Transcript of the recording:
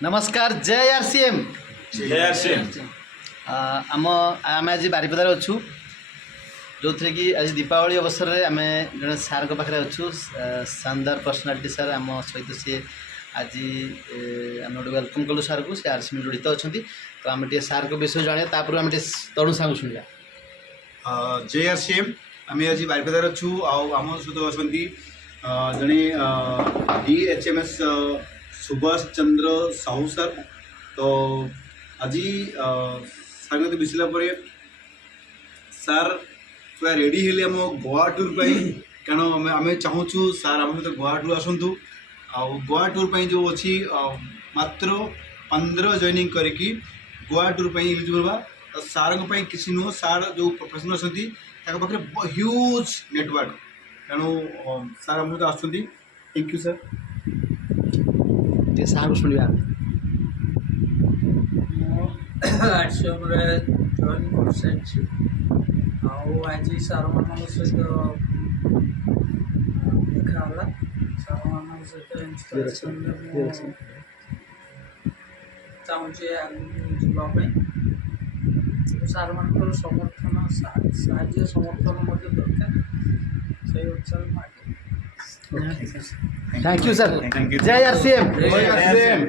नमस्कार जय आरसीएम जय आरसीएम आम आम आज बारिपदार अच्छू जो थे कि आज दीपावली अवसर में आम जड़े सार पाखे अच्छू शानदार पर्सनालीटी सार आम सहित सी आज आम गोटे वेलकम कलु सार को सी आरसीएम जड़ित अच्छा तो आम टे सार को विषय जाने तापर आम तणु साहू शुणा जय आरसीएम आम आज बारिपदार अच्छू आम सहित अच्छा जड़े DHMS सुभाष चंद्र साहू सर तो आज सार मत मिसला सार पूरा रेडी हेले आम गोवा टूर कारण आम चाहूँ सार आम सहित गोवा टूर आसतु गोवा टूर जो अच्छी मात्र 15 जॉइनिंग करके गोवा टूर एलिजिबल बा सार किसी नुह सार जो प्रोफेशनल अच्छा पाखे ह्यूज नेटवर्क तेणु सार आम सहित आसुँच थैंक यू सर साहू शुणा आरसीएम जॉइन कर सारी आज सार मान सहित देखाला सार मान सहित इंस्पिरेशन चाहूँचे जावाई सार मान समर्थन साहय समर्थन दरकार से अनुसार thank you sir Thank you. जय आरसीएम जय आरसीएम।